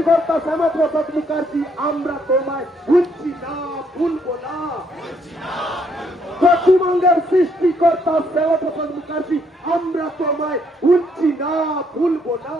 সৃষ্টিকর্তা শ্যামাপ্রসাদ মুখার্জি, আমরা তোমায় ভুলছি না, ভুলবো না। পশ্চিমবঙ্গের সৃষ্টিকর্তা শ্যামাপ্রসাদ মুখার্জি, আমরা তোমায় ভুলছি না, ভুলবো না।